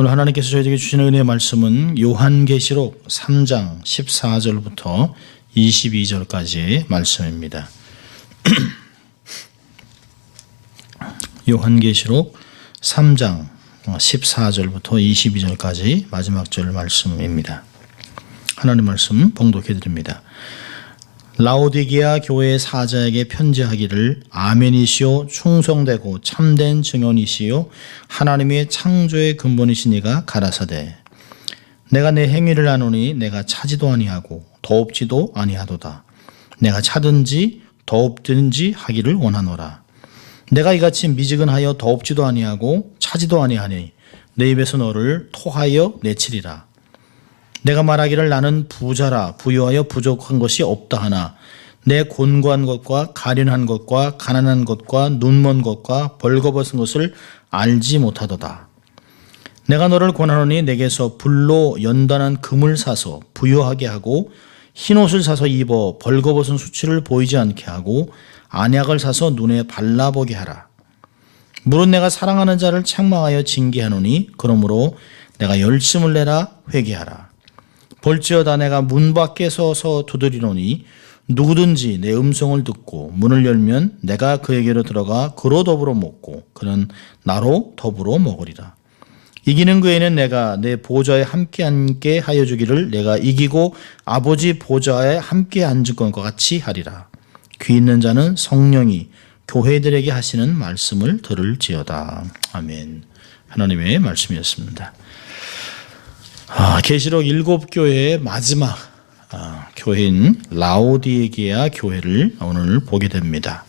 오늘 하나님께서 저희에게 주시는 은혜의 말씀은 요한계시록 3장 14절부터 22절까지의 말씀입니다. 요한계시록 3장 14절부터 22절까지 마지막 절 말씀입니다. 하나님 말씀 봉독해 드립니다. 라오디게아 교회의 사자에게 편지하기를 아멘이시오 충성되고 참된 증언이시오 하나님의 창조의 근본이시니가 가라사대 내가 내 행위를 아노니 내가 차지도 아니하고 더없지도 아니하도다 내가 차든지 더없든지 하기를 원하노라 내가 이같이 미지근하여 더없지도 아니하고 차지도 아니하니 내 입에서 너를 토하여 내치리라 내가 말하기를 나는 부자라 부유하여 부족한 것이 없다 하나 내 곤고한 것과 가련한 것과 가난한 것과 눈먼 것과 벌거벗은 것을 알지 못하도다. 내가 너를 권하노니 내게서 불로 연단한 금을 사서 부유하게 하고 흰옷을 사서 입어 벌거벗은 수치를 보이지 않게 하고 안약을 사서 눈에 발라보게 하라. 물은 내가 사랑하는 자를 책망하여 징계하노니 그러므로 내가 열심을 내라 회개하라. 볼지어다 내가 문 밖에 서서 두드리노니 누구든지 내 음성을 듣고 문을 열면 내가 그에게로 들어가 그로 더불어 먹고 그는 나로 더불어 먹으리라. 이기는 그에는 내가 내 보좌에 함께 앉게 하여 주기를 내가 이기고 아버지 보좌에 함께 앉을 것과 같이 하리라. 귀 있는 자는 성령이 교회들에게 하시는 말씀을 들을지어다. 아멘. 하나님의 말씀이었습니다. 계시록 7교회의 마지막 교회인 라오디게아 교회를 오늘 보게 됩니다.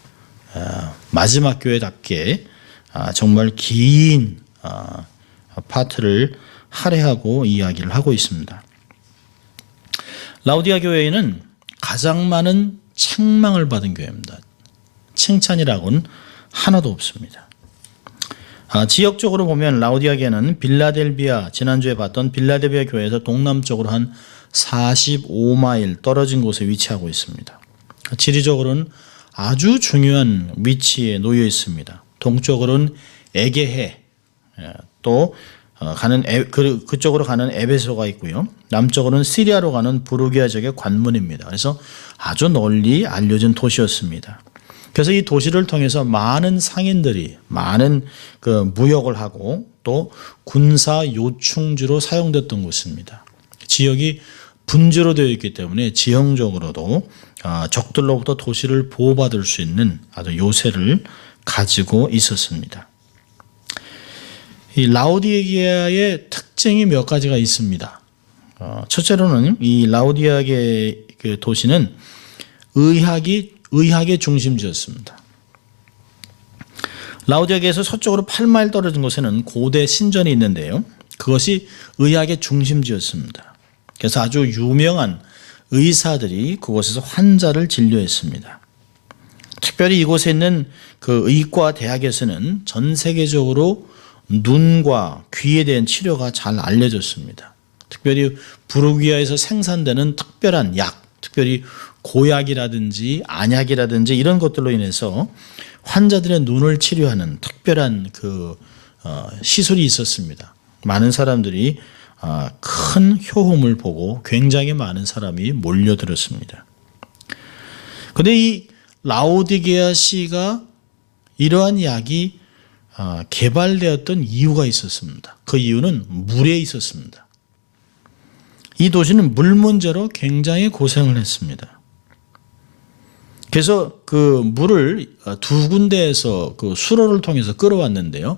마지막 교회답게 정말 긴 파트를 할애하고 이야기를 하고 있습니다. 라오디게아 교회는 가장 많은 책망을 받은 교회입니다. 칭찬이라고는 하나도 없습니다. 지역적으로 보면 라오디게아는 빌라델비아 지난주에 봤던 빌라델비아 교회에서 동남쪽으로 한 45마일 떨어진 곳에 위치하고 있습니다. 지리적으로는 아주 중요한 위치에 놓여 있습니다. 동쪽으로는 에게해 또 그쪽으로 가는 에베소가 있고요. 남쪽으로는 시리아로 가는 부르기아 지역의 관문입니다. 그래서 아주 널리 알려진 도시였습니다. 그래서 이 도시를 통해서 많은 상인들이 많은 무역을 하고 또 군사 요충지로 사용됐던 곳입니다. 지역이 분지로 되어 있기 때문에 지형적으로도 적들로부터 도시를 보호받을 수 있는 아주 요새를 가지고 있었습니다. 이 라오디게아의 특징이 몇 가지가 있습니다. 첫째로는 이 라오디게아의 도시는 의학의 중심지였습니다. 라오디게아에서 서쪽으로 8마일 떨어진 곳에는 고대 신전이 있는데요. 그것이 의학의 중심지였습니다. 그래서 아주 유명한 의사들이 그곳에서 환자를 진료했습니다. 특별히 이곳에 있는 그 의과 대학에서는 전 세계적으로 눈과 귀에 대한 치료가 잘 알려졌습니다. 특별히 부르기아에서 생산되는 특별한 약, 특별히 고약이라든지 안약이라든지 이런 것들로 인해서 환자들의 눈을 치료하는 특별한 시설이 있었습니다. 많은 사람들이 큰 효험을 보고 굉장히 많은 사람이 몰려들었습니다. 그런데 이 라오디게아시가 이러한 약이 개발되었던 이유가 있었습니다. 그 이유는 물에 있었습니다. 이 도시는 물 문제로 굉장히 고생을 했습니다. 그래서 그 물을 두 군데에서 그 수로를 통해서 끌어왔는데요.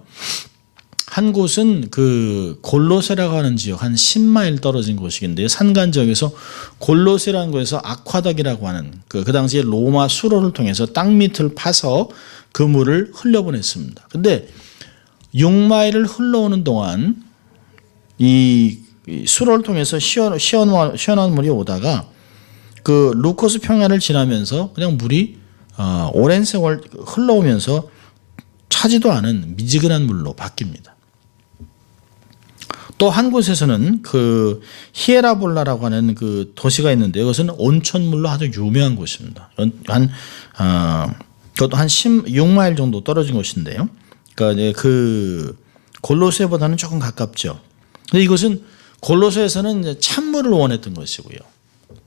한 곳은 그 골로세라고 하는 지역 한 10마일 떨어진 곳인데요. 산간 지역에서 골로세라는 곳에서 아콰닥이라고 하는 그 당시에 로마 수로를 통해서 땅 밑을 파서 그 물을 흘려보냈습니다. 근데 6마일을 흘러오는 동안 이 수로를 통해서 시원한 물이 오다가 그 루코스 평야를 지나면서 그냥 물이 오랜 세월 흘러오면서 차지도 않은 미지근한 물로 바뀝니다. 또 한 곳에서는 그 히에라볼라라고 하는 그 도시가 있는데 이것은 온천물로 아주 유명한 곳입니다. 그것도 한 16마일 정도 떨어진 곳인데요. 그러니까 그 골로새보다는 조금 가깝죠. 근데 이것은 골로새에서는 이제 찬물을 원했던 것이고요.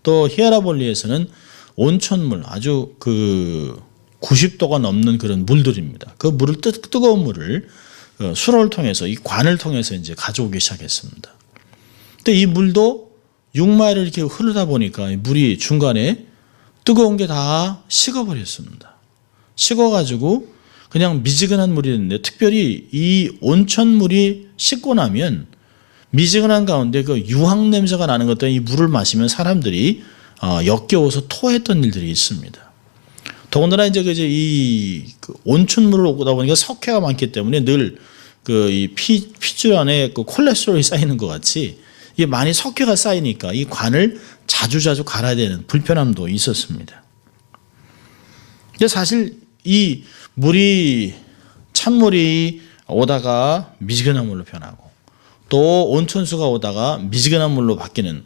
또 히에라볼리에서는 온천물, 아주 90도가 넘는 그런 물들입니다. 그 물을 뜨거운 물을 수로를 통해서 이 관을 통해서 이제 가져오기 시작했습니다. 근데 이 물도 6마일을 이렇게 흐르다 보니까 이 물이 중간에 뜨거운 게 다 식어버렸습니다. 식어가지고 그냥 미지근한 물이 됐는데, 특별히 이 온천물이 식고 나면 미지근한 가운데 그 유황 냄새가 나는 것 때문에 이 물을 마시면 사람들이 역겨워서 토했던 일들이 있습니다. 더군다나 이제 이 온천물을 오다 보니까 석회가 많기 때문에 늘 이 피줄 안에 그 콜레스테롤이 쌓이는 것 같이 이게 많이 석회가 쌓이니까 이 관을 자주 갈아야 되는 불편함도 있었습니다. 근데 사실 이 찬물이 오다가 미지근한 물로 변하고 또 온천수가 오다가 미지근한 물로 바뀌는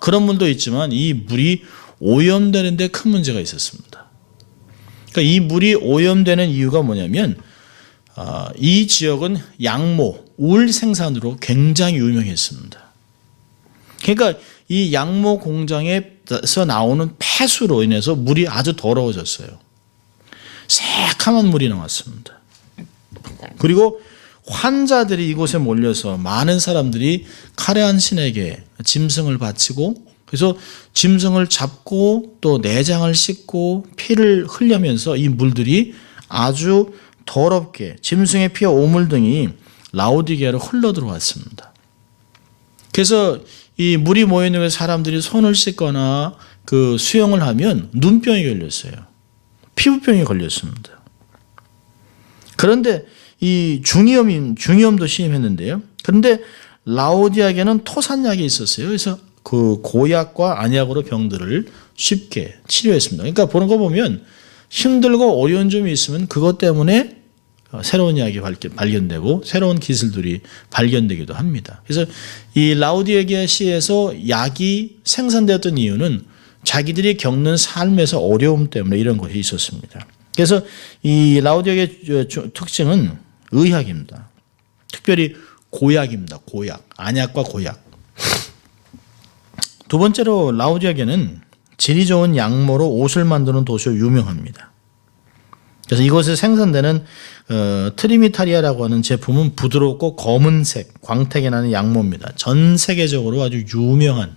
그런 물도 있지만, 이 물이 오염되는 데 큰 문제가 있었습니다. 그러니까 이 물이 오염되는 이유가 뭐냐면, 이 지역은 양모, 울 생산으로 굉장히 유명했습니다. 그러니까 이 양모 공장에서 나오는 폐수로 인해서 물이 아주 더러워졌어요. 새카만 물이 나왔습니다. 그리고 환자들이 이곳에 몰려서 많은 사람들이 카레한 신에게 짐승을 바치고, 그래서 짐승을 잡고 또 내장을 씻고 피를 흘리면서 이 물들이 아주 더럽게 짐승의 피와 오물 등이 라오디게아로 흘러 들어왔습니다. 그래서 이 물이 모여 있는 곳에 사람들이 손을 씻거나 수영을 하면 눈병이 걸렸어요. 피부병이 걸렸습니다. 그런데 이 중이염도 심했는데요. 그런데 라오디게아에는 토산약이 있었어요. 그래서 그 고약과 안약으로 병들을 쉽게 치료했습니다. 그러니까 보는 거 보면 힘들고 어려운 점이 있으면 그것 때문에 새로운 약이 발견되고 새로운 기술들이 발견되기도 합니다. 그래서 이 라오디게아 시에서 약이 생산되었던 이유는 자기들이 겪는 삶에서 어려움 때문에 이런 것이 있었습니다. 그래서 이 라오디게아의 특징은 의학입니다. 특별히 고약입니다. 고약, 안약과 고약. 두 번째로 라오디게아는 질이 좋은 양모로 옷을 만드는 도시로 유명합니다. 그래서 이곳에 생산되는 트리미타리아라고 하는 제품은 부드럽고 검은색, 광택이 나는 양모입니다. 전 세계적으로 아주 유명한,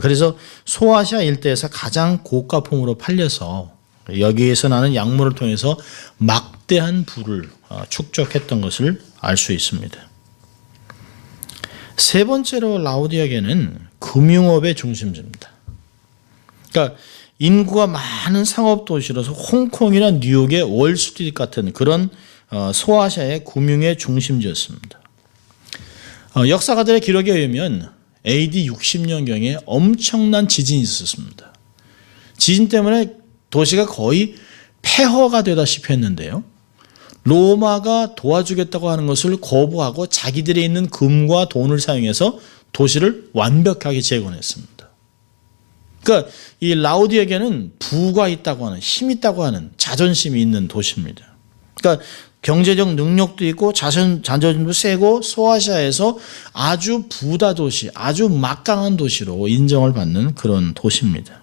그래서 소아시아 일대에서 가장 고가품으로 팔려서 여기에서 나는 양모를 통해서 막대한 부를 축적했던 것을 알 수 있습니다. 세 번째로 라오디게아는 금융업의 중심지입니다. 그러니까 인구가 많은 상업 도시로서 홍콩이나 뉴욕의 월스트리트 같은 그런 소아시아의 금융의 중심지였습니다. 역사가들의 기록에 의하면 AD 60년경에 엄청난 지진이 있었습니다. 지진 때문에 도시가 거의 폐허가 되다시피 했는데요. 로마가 도와주겠다고 하는 것을 거부하고 자기들이 있는 금과 돈을 사용해서 도시를 완벽하게 재건했습니다. 그러니까 이 라오디게아는 부가 있다고 하는, 힘이 있다고 하는 자존심이 있는 도시입니다. 그러니까 경제적 능력도 있고 자존심도 세고 소아시아에서 아주 부다 도시, 아주 막강한 도시로 인정을 받는 그런 도시입니다.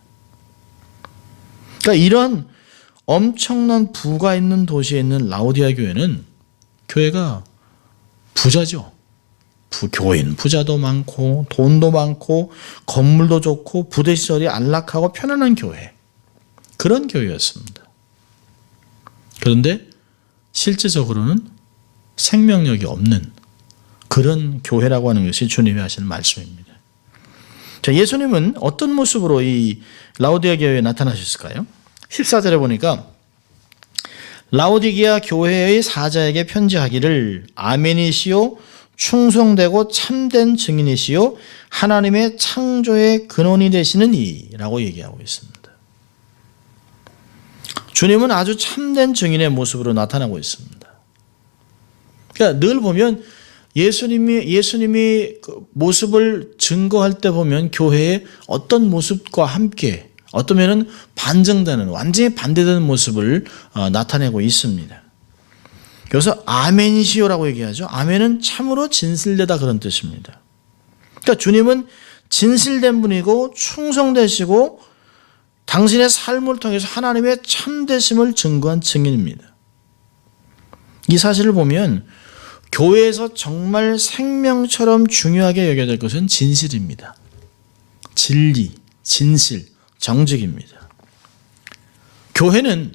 그러니까 이런 엄청난 부가 있는 도시에 있는 라오디게아 교회는 교회가 부자죠. 교인 부자도 많고 돈도 많고 건물도 좋고 부대시설이 안락하고 편안한 교회, 그런 교회였습니다. 그런데 실제적으로는 생명력이 없는 그런 교회라고 하는 것이 주님이 하시는 말씀입니다. 자, 예수님은 어떤 모습으로 이 라오디게아 교회에 나타나셨을까요? 14절에 보니까 라오디게아 교회의 사자에게 편지하기를 아멘이시요 충성되고 참된 증인이시요 하나님의 창조의 근원이 되시는 이라고 얘기하고 있습니다. 주님은 아주 참된 증인의 모습으로 나타나고 있습니다. 그러니까 늘 보면 예수님이 그 모습을 증거할 때 보면 교회의 어떤 모습과 함께 어떠면은 반증되는, 완전히 반대되는 모습을 나타내고 있습니다. 여기서 아멘이시오라고 얘기하죠. 아멘은 참으로 진실되다 그런 뜻입니다. 그러니까 주님은 진실된 분이고 충성되시고 당신의 삶을 통해서 하나님의 참되심을 증거한 증인입니다. 이 사실을 보면 교회에서 정말 생명처럼 중요하게 여겨야 될 것은 진실입니다. 진리, 진실, 정직입니다. 교회는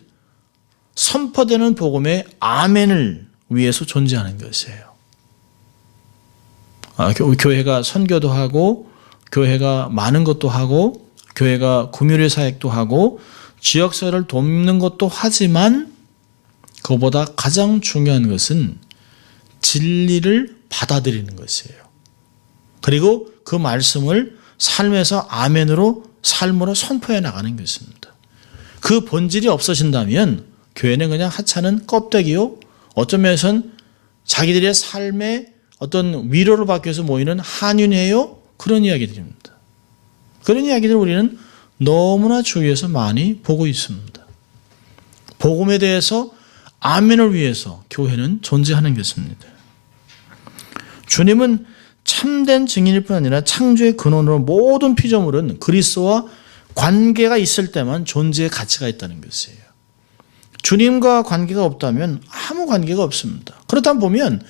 선포되는 복음의 아멘을 위해서 존재하는 것이에요. 교회가 선교도 하고 교회가 많은 것도 하고 교회가 구미래 사역도 하고 지역사회를 돕는 것도 하지만 그보다 가장 중요한 것은 진리를 받아들이는 것이에요. 그리고 그 말씀을 삶에서 아멘으로 삶으로 선포해 나가는 것입니다. 그 본질이 없어진다면 교회는 그냥 하찮은 껍데기요, 어떤 면에서는 자기들의 삶의 어떤 위로를 받기 위해서 모이는 한윤회요, 그런 이야기들입니다. 그런 이야기들을 우리는 너무나 주위에서 많이 보고 있습니다. 복음에 대해서 아멘을 위해서 교회는 존재하는 것입니다. 주님은 참된 증인일 뿐 아니라 창조의 근원으로 모든 피조물은 그리스도와 관계가 있을 때만 존재의 가치가 있다는 것이에요. 주님과 관계가 없다면 아무 관계가 없습니다. 그렇다면 보면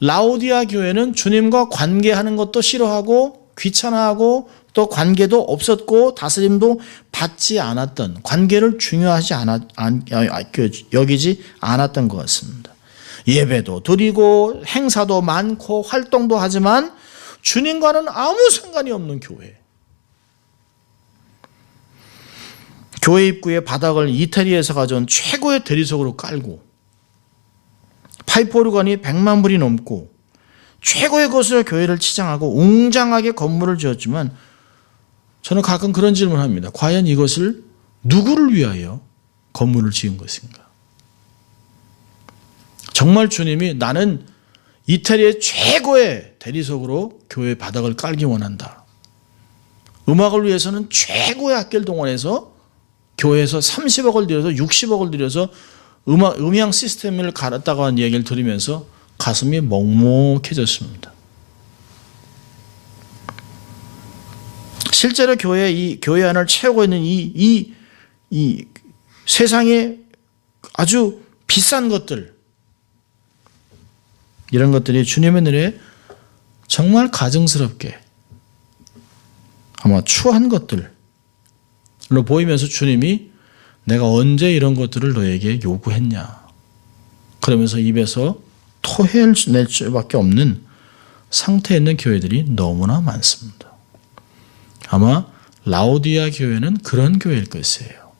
라오디아 교회는 주님과 관계하는 것도 싫어하고 귀찮아하고 또 관계도 없었고 다스림도 받지 않았던, 관계를 중요하지 여기지 않았던 것 같습니다. 예배도 드리고 행사도 많고 활동도 하지만 주님과는 아무 상관이 없는 교회. 교회 입구에 바닥을 이태리에서 가져온 최고의 대리석으로 깔고 파이프 오르간이 100만 불이 넘고 최고의 것으로 교회를 치장하고 웅장하게 건물을 지었지만 저는 가끔 그런 질문을 합니다. 과연 이것을 누구를 위하여 건물을 지은 것인가? 정말 주님이 나는 이태리의 최고의 대리석으로 교회 바닥을 깔기 원한다. 음악을 위해서는 최고의 악기를 동원해서 교회에서 30억을 들여서 60억을 들여서 음향 시스템을 갈았다고 하는 얘기를 들으면서 가슴이 먹먹해졌습니다. 실제로 교회 안을 채우고 있는 이 세상에 아주 비싼 것들, 이런 것들이 주님의 눈에 정말 가증스럽게 아마 추한 것들로 보이면서 주님이 내가 언제 이런 것들을 너에게 요구했냐, 그러면서 입에서 토해낼 수밖에 없는 상태에 있는 교회들이 너무나 많습니다. 아마 라오디아 교회는 그런 교회일 것이에요.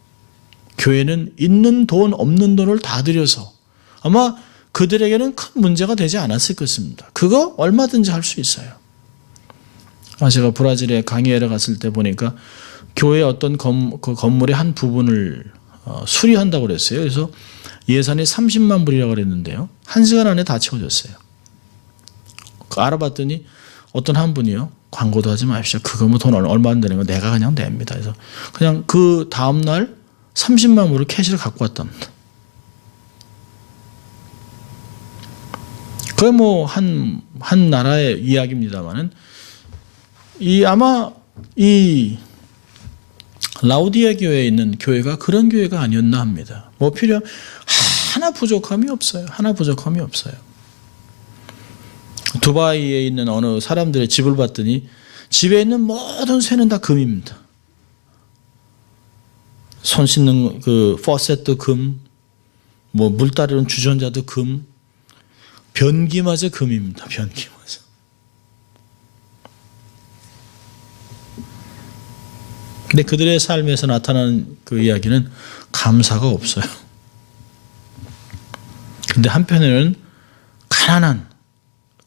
교회는 있는 돈 없는 돈을 다 들여서 아마 그들에게는 큰 문제가 되지 않았을 것입니다. 그거 얼마든지 할 수 있어요. 제가 브라질에 강의하러 갔을 때 보니까 교회 어떤 그 건물의 한 부분을 수리한다고 그랬어요. 그래서 예산이 30만 불이라고 그랬는데요. 1시간 안에 다 채워졌어요. 알아봤더니 어떤 한 분이요, 광고도 하지 마십시오. 그거 뭐 돈 얼마 안 되는 거 내가 그냥 냅니다. 그래서 그냥 그 다음날 30만 불을 캐시를 갖고 왔답니다. 그게 뭐 한 나라의 이야기입니다만은 아마 이 라오디아 교회에 있는 교회가 그런 교회가 아니었나 합니다. 뭐 하나 부족함이 없어요. 하나 부족함이 없어요. 두바이에 있는 어느 사람들의 집을 봤더니 집에 있는 모든 쇠는 다 금입니다. 손 씻는 그 포셋도 금, 뭐 물 따르는 주전자도 금, 변기마저 금입니다. 변기마저. 근데 그들의 삶에서 나타나는 그 이야기는 감사가 없어요. 근데 한편에는 가난한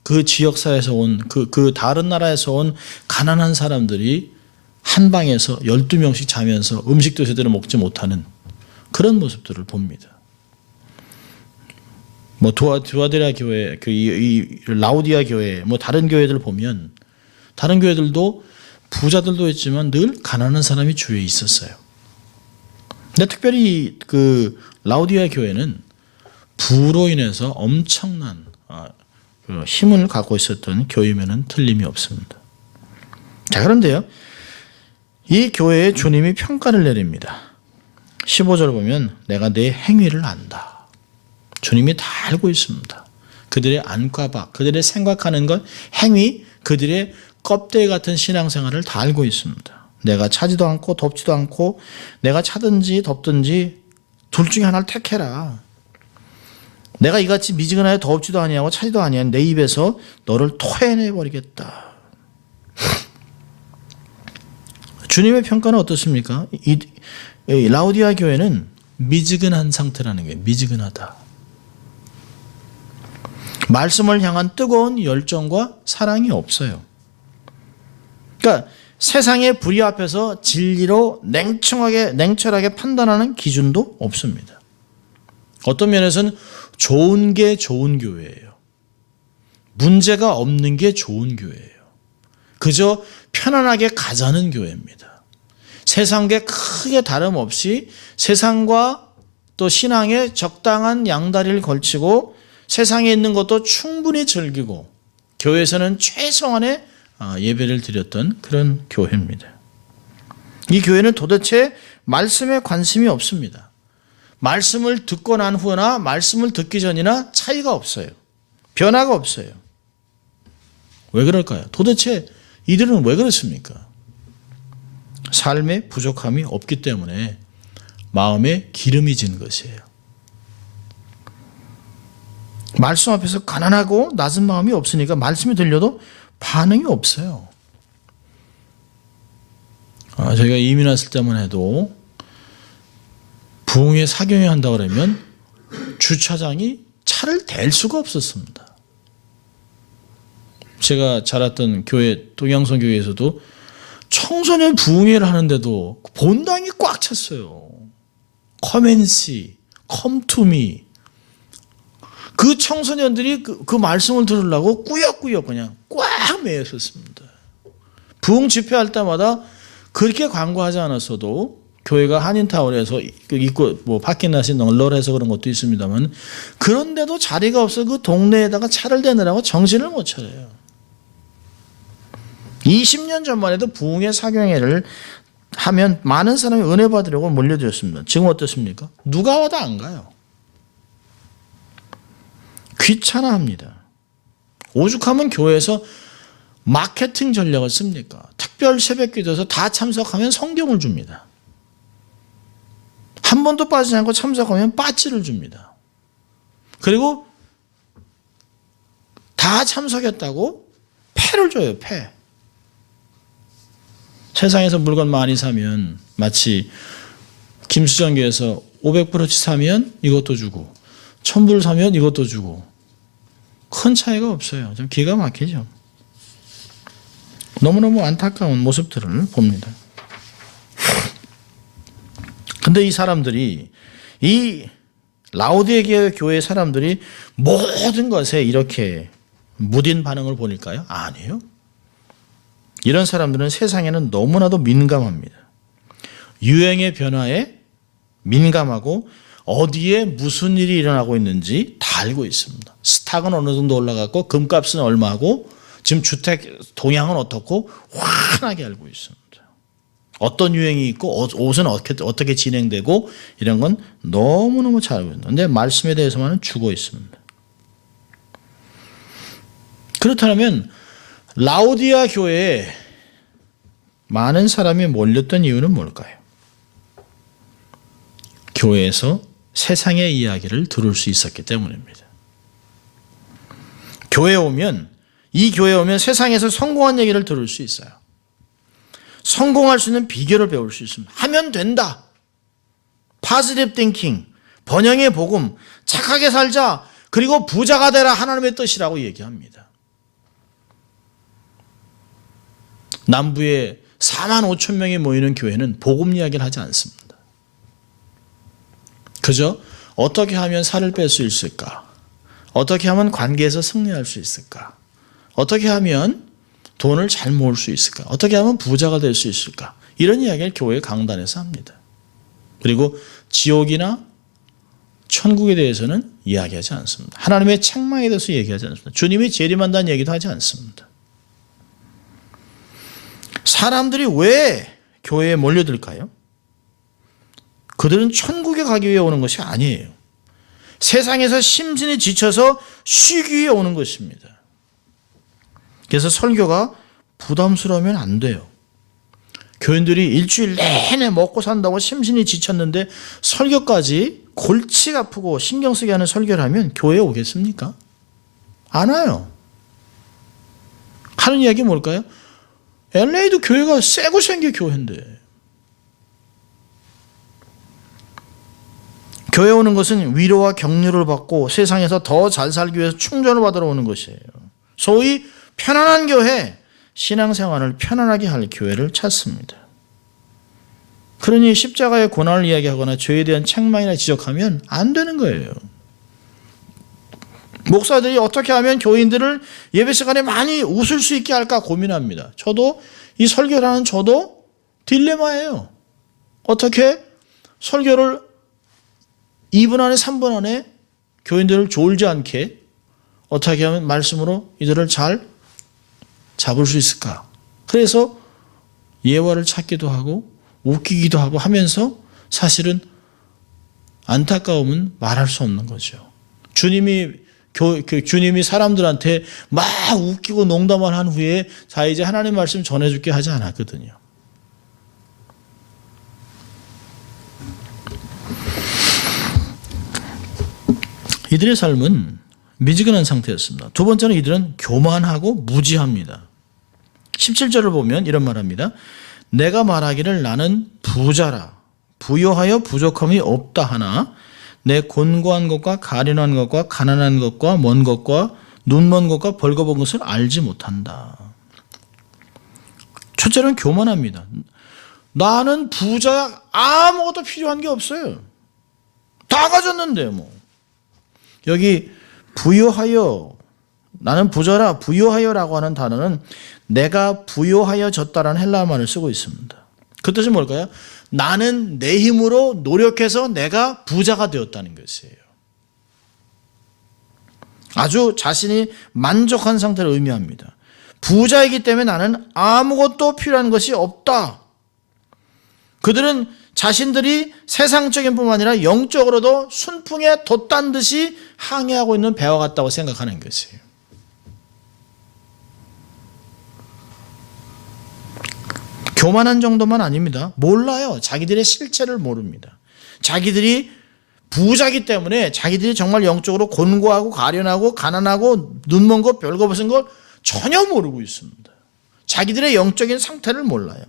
그 지역사에서 온 그 다른 나라에서 온 가난한 사람들이 한 방에서 12명씩 자면서 음식도 제대로 먹지 못하는 그런 모습들을 봅니다. 뭐 두아디라 교회, 이 라오디아 교회, 뭐 다른 교회들 보면 다른 교회들도 부자들도 있지만 늘 가난한 사람이 주위에 있었어요. 근데 특별히 그 라오디아 교회는 부로 인해서 엄청난 힘을 갖고 있었던 교회면은 틀림이 없습니다. 자, 그런데요, 이 교회에 주님이 평가를 내립니다. 15절 보면 내가 내 행위를 안다. 주님이 다 알고 있습니다. 그들의 안과박, 그들의 생각하는 것, 행위, 그들의 껍데기 같은 신앙생활을 다 알고 있습니다. 내가 차지도 않고 덥지도 않고 내가 차든지 덥든지 둘 중에 하나를 택해라. 내가 이같이 미지근하게 덥지도 아니하고 차지도 아니한 내 입에서 너를 토해내버리겠다. 주님의 평가는 어떻습니까? 이 라오디아 교회는 미지근한 상태라는 게 미지근하다. 말씀을 향한 뜨거운 열정과 사랑이 없어요. 그러니까 세상의 불의 앞에서 진리로 냉철하게 판단하는 기준도 없습니다. 어떤 면에서는 좋은 게 좋은 교회예요. 문제가 없는 게 좋은 교회예요. 그저 편안하게 가자는 교회입니다. 세상과 크게 다름없이 세상과 또 신앙에 적당한 양다리를 걸치고 세상에 있는 것도 충분히 즐기고 교회에서는 최소한의 예배를 드렸던 그런 교회입니다. 이 교회는 도대체 말씀에 관심이 없습니다. 말씀을 듣고 난 후나 말씀을 듣기 전이나 차이가 없어요. 변화가 없어요. 왜 그럴까요? 도대체 이들은 왜 그렇습니까? 삶의 부족함이 없기 때문에 마음에 기름이 진 것이에요. 말씀 앞에서 가난하고 낮은 마음이 없으니까 말씀이 들려도 반응이 없어요. 저희가 이민 왔을 때만 해도 부흥회 사경회 한다고 그러면 주차장이 차를 댈 수가 없었습니다. 제가 자랐던 교회, 동양선 교회에서도 청소년 부흥회를 하는데도 본당이 꽉 찼어요. 커맨시, 컴투미. 그 청소년들이 그 말씀을 들으려고 꾸역꾸역 그냥 꽉 매였었습니다. 부흥 집회할 때마다 그렇게 광고하지 않았어도 교회가 한인타운에서 있고 뭐 밖에 나시 널널해서 그런 것도 있습니다만 그런데도 자리가 없어 그 동네에다가 차를 대느라고 정신을 못 차려요. 20년 전만 해도 부흥회 사경회를 하면 많은 사람이 은혜 받으려고 몰려들었습니다. 지금 어떻습니까? 누가 와도 안 가요. 귀찮아합니다. 오죽하면 교회에서 마케팅 전략을 씁니까? 특별 새벽기도에서 다 참석하면 성경을 줍니다. 한 번도 빠지지 않고 참석하면 빠찌를 줍니다. 그리고 다 참석했다고 패를 줘요. 패. 세상에서 물건 많이 사면 마치 김수정교에서 500브로치 사면 이것도 주고 1000불 사면 이것도 주고 큰 차이가 없어요. 좀 기가 막히죠. 너무너무 안타까운 모습들을 봅니다. 근데 이 사람들이 이 라오디게아 교회 사람들이 모든 것에 이렇게 무딘 반응을 보일까요? 아니에요. 이런 사람들은 세상에는 너무나도 민감합니다. 유행의 변화에 민감하고 어디에 무슨 일이 일어나고 있는지 다 알고 있습니다. 스탁은 어느 정도 올라갔고 금값은 얼마고 지금 주택 동향은 어떻고 환하게 알고 있습니다. 어떤 유행이 있고 옷은 어떻게 진행되고 이런 건 너무너무 잘 알고 있습니다. 그런데 말씀에 대해서만은 죽어 있습니다. 그렇다면 라오디아 교회에 많은 사람이 몰렸던 이유는 뭘까요? 교회에서 세상의 이야기를 들을 수 있었기 때문입니다. 이 교회에 오면 세상에서 성공한 얘기를 들을 수 있어요. 성공할 수 있는 비결을 배울 수 있습니다. 하면 된다. 파지티브 띵킹, 번영의 복음, 착하게 살자, 그리고 부자가 되라 하나님의 뜻이라고 얘기합니다. 남부에 4만 5천 명이 모이는 교회는 복음 이야기를 하지 않습니다. 그저 어떻게 하면 살을 뺄 수 있을까? 어떻게 하면 관계에서 승리할 수 있을까? 어떻게 하면 돈을 잘 모을 수 있을까? 어떻게 하면 부자가 될 수 있을까? 이런 이야기를 교회 강단에서 합니다. 그리고 지옥이나 천국에 대해서는 이야기하지 않습니다. 하나님의 책망에 대해서 얘기하지 않습니다. 주님이 재림한다는 얘기도 하지 않습니다. 사람들이 왜 교회에 몰려들까요? 그들은 천국에 가기 위해 오는 것이 아니에요. 세상에서 심신이 지쳐서 쉬기 위해 오는 것입니다. 그래서 설교가 부담스러우면 안 돼요. 교인들이 일주일 내내 먹고 산다고 심신이 지쳤는데 설교까지 골치가 아프고 신경 쓰게 하는 설교를 하면 교회에 오겠습니까? 안 와요. 하는 이야기 뭘까요? LA도 교회가 세고 생긴 교회인데. 교회 오는 것은 위로와 격려를 받고 세상에서 더 잘 살기 위해서 충전을 받으러 오는 것이에요. 소위 편안한 교회, 신앙생활을 편안하게 할 교회를 찾습니다. 그러니 십자가의 고난을 이야기하거나 죄에 대한 책망이나 지적하면 안 되는 거예요. 목사들이 어떻게 하면 교인들을 예배 시간에 많이 웃을 수 있게 할까 고민합니다. 저도 이 설교를 하는 저도 딜레마예요. 어떻게 설교를 2분 안에 3분 안에 교인들을 졸지 않게 어떻게 하면 말씀으로 이들을 잘 잡을 수 있을까? 그래서 예화를 찾기도 하고 웃기기도 하고 하면서 사실은 안타까움은 말할 수 없는 거죠. 주님이 사람들한테 막 웃기고 농담을 한 후에 자 이제 하나님 말씀 전해줄게 하지 않았거든요. 이들의 삶은 미지근한 상태였습니다. 두 번째는 이들은 교만하고 무지합니다. 17절을 보면 이런 말합니다. 내가 말하기를 나는 부자라 부요하여 부족함이 없다 하나 내 곤고한 것과 가련한 것과 가난한 것과 먼 것과 눈먼 것과 벌거벗은 것을 알지 못한다. 첫째는 교만합니다. 나는 부자야. 아무것도 필요한 게 없어요. 다 가졌는데 뭐. 여기 부요하여 나는 부자라 부요하여라고 하는 단어는 내가 부요하여졌다라는 헬라어 말을 쓰고 있습니다. 그 뜻은 뭘까요? 나는 내 힘으로 노력해서 내가 부자가 되었다는 것이에요. 아주 자신이 만족한 상태를 의미합니다. 부자이기 때문에 나는 아무것도 필요한 것이 없다. 그들은 자신들이 세상적인 뿐만 아니라 영적으로도 순풍에 돛단 듯이 항해하고 있는 배와 같다고 생각하는 것이에요. 교만한 정도만 아닙니다. 몰라요. 자기들의 실체를 모릅니다. 자기들이 부자이기 때문에 자기들이 정말 영적으로 곤고하고 가련하고 가난하고 눈먼 것 별거벗은 걸 전혀 모르고 있습니다. 자기들의 영적인 상태를 몰라요.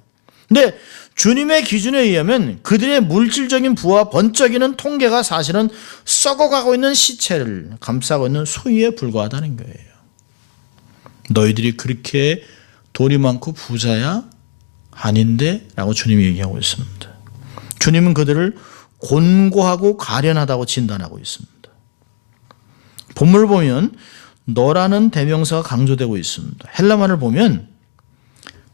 근데 주님의 기준에 의하면 그들의 물질적인 부와 번쩍이는 통계가 사실은 썩어가고 있는 시체를 감싸고 있는 소유에 불과하다는 거예요. 너희들이 그렇게 돈이 많고 부자야? 아닌데? 라고 주님이 얘기하고 있습니다. 주님은 그들을 곤고하고 가련하다고 진단하고 있습니다. 본문을 보면 너라는 대명사가 강조되고 있습니다. 헬라말을 보면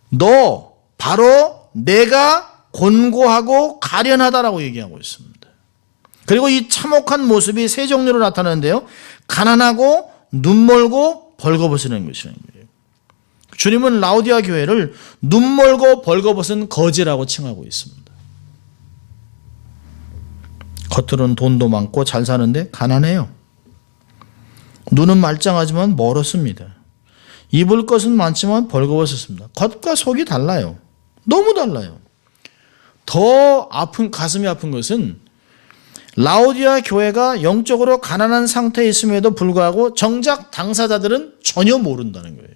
너 바로 내가 곤고하고 가련하다라고 얘기하고 있습니다. 그리고 이 참혹한 모습이 세 종류로 나타나는데요. 가난하고 눈멀고 벌거벗은 것이라는 거예요. 주님은 라오디아 교회를 눈멀고 벌거벗은 거지라고 칭하고 있습니다. 겉으로는 돈도 많고 잘 사는데 가난해요. 눈은 말짱하지만 멀었습니다. 입을 것은 많지만 벌거벗었습니다. 겉과 속이 달라요. 너무 달라요. 더 아픈 가슴이 아픈 것은 라오디아 교회가 영적으로 가난한 상태에 있음에도 불구하고 정작 당사자들은 전혀 모른다는 거예요.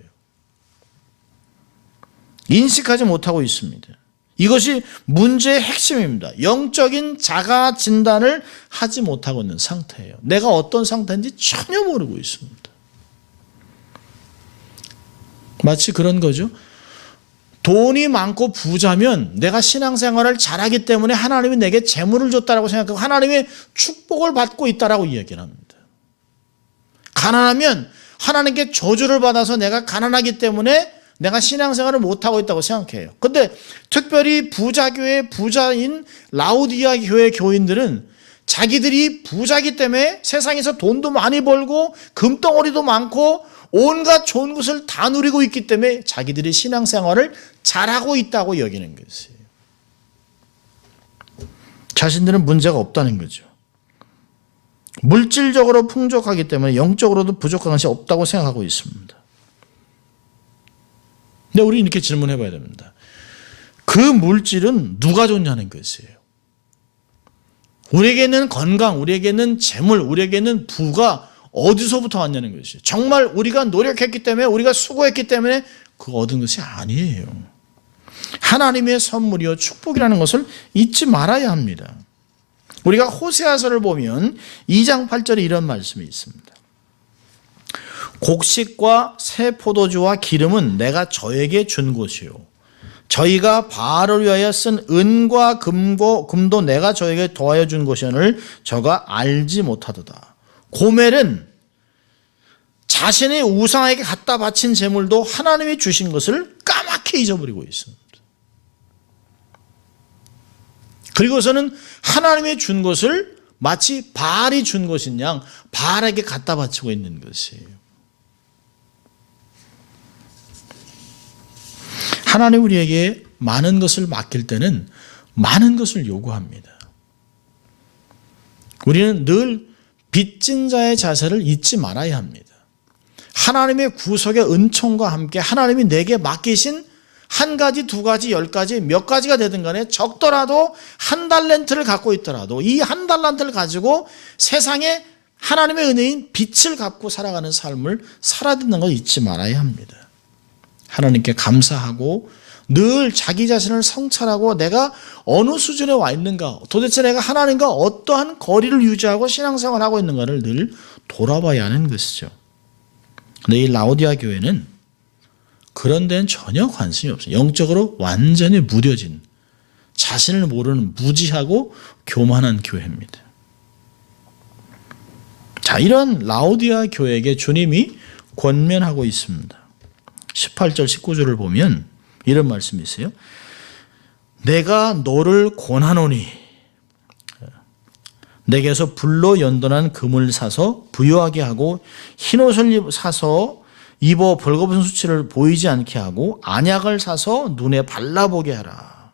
인식하지 못하고 있습니다. 이것이 문제의 핵심입니다. 영적인 자가 진단을 하지 못하고 있는 상태예요. 내가 어떤 상태인지 전혀 모르고 있습니다. 마치 그런 거죠. 돈이 많고 부자면 내가 신앙생활을 잘하기 때문에 하나님이 내게 재물을 줬다라고 생각하고 하나님의 축복을 받고 있다라고 이야기를 합니다. 가난하면 하나님께 저주를 받아서 내가 가난하기 때문에 내가 신앙생활을 못하고 있다고 생각해요. 그런데 특별히 부자교회 부자인 라오디아 교회 교인들은 자기들이 부자기 때문에 세상에서 돈도 많이 벌고 금덩어리도 많고 온갖 좋은 것을 다 누리고 있기 때문에 자기들이 신앙생활을 잘하고 있다고 여기는 것이에요. 자신들은 문제가 없다는 거죠. 물질적으로 풍족하기 때문에 영적으로도 부족한 것이 없다고 생각하고 있습니다. 근데 우리 이렇게 질문해 봐야 됩니다. 그 물질은 누가 줬냐는 것이에요. 우리에게는 건강, 우리에게는 재물, 우리에게는 부가 어디서부터 왔냐는 것이에요. 정말 우리가 노력했기 때문에, 우리가 수고했기 때문에 그거 얻은 것이 아니에요. 하나님의 선물이요 축복이라는 것을 잊지 말아야 합니다. 우리가 호세아서를 보면 2장 8절에 이런 말씀이 있습니다. 곡식과 새 포도주와 기름은 내가 저에게 준 것이요 저희가 바알을 위하여 쓴 은과 금도 내가 저에게 더하여 준 것이오늘 저가 알지 못하도다. 고멜은 자신의 우상에게 갖다 바친 재물도 하나님이 주신 것을 까맣게 잊어버리고 있습니다. 그리고서는 하나님이 준 것을 마치 바알이 준 것인 양 바알에게 갖다 바치고 있는 것이에요. 하나님 우리에게 많은 것을 맡길 때는 많은 것을 요구합니다. 우리는 늘 빚진 자의 자세를 잊지 말아야 합니다. 하나님의 구속의 은총과 함께 하나님이 내게 맡기신 한 가지, 두 가지, 10가지, 몇 가지가 되든 간에 적더라도 한 달란트를 갖고 있더라도 이 한 달란트를 가지고 세상에 하나님의 은혜인 빛을 갖고 살아가는 삶을 살아야 된다는 걸 잊지 말아야 합니다. 하나님께 감사하고 늘 자기 자신을 성찰하고 내가 어느 수준에 와 있는가, 도대체 내가 하나님과 어떠한 거리를 유지하고 신앙생활을 하고 있는가를 늘 돌아봐야 하는 것이죠. 근데 이 라오디아 교회는 그런 데는 전혀 관심이 없어요. 영적으로 완전히 무뎌진, 자신을 모르는 무지하고 교만한 교회입니다. 자, 이런 라오디아 교회에게 주님이 권면하고 있습니다. 18절 19절을 보면 이런 말씀이 있어요. 내가 너를 권하노니 내게서 불로 연단한 금을 사서 부유하게 하고 흰옷을 사서 입어 벌거벗은 수치를 보이지 않게 하고 안약을 사서 눈에 발라보게 하라.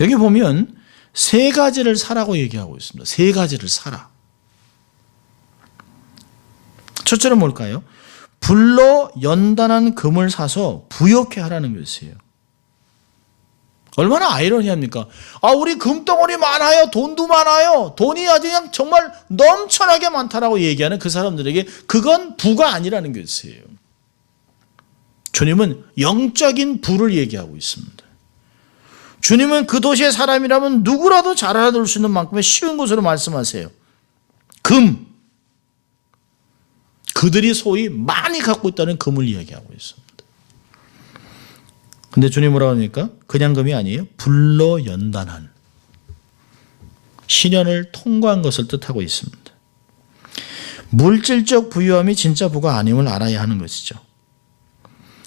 여기 보면 세 가지를 사라고 얘기하고 있습니다. 세 가지를 사라. 첫째는 뭘까요? 불로 연단한 금을 사서 부욕해 하라는 것이에요. 얼마나 아이러니합니까? 우리 금덩어리 많아요. 돈도 많아요. 돈이 아주 그냥 정말 넘쳐나게 많다라고 얘기하는 그 사람들에게 그건 부가 아니라는 것이에요. 주님은 영적인 부를 얘기하고 있습니다. 주님은 그 도시의 사람이라면 누구라도 잘 알아들을 수 있는 만큼의 쉬운 것으로 말씀하세요. 금. 그들이 소위 많이 갖고 있다는 금을 이야기하고 있습니다. 근데 주님 뭐라고 합니까? 그냥 금이 아니에요. 불로 연단한 시련을 통과한 것을 뜻하고 있습니다. 물질적 부유함이 진짜 부가 아님을 알아야 하는 것이죠.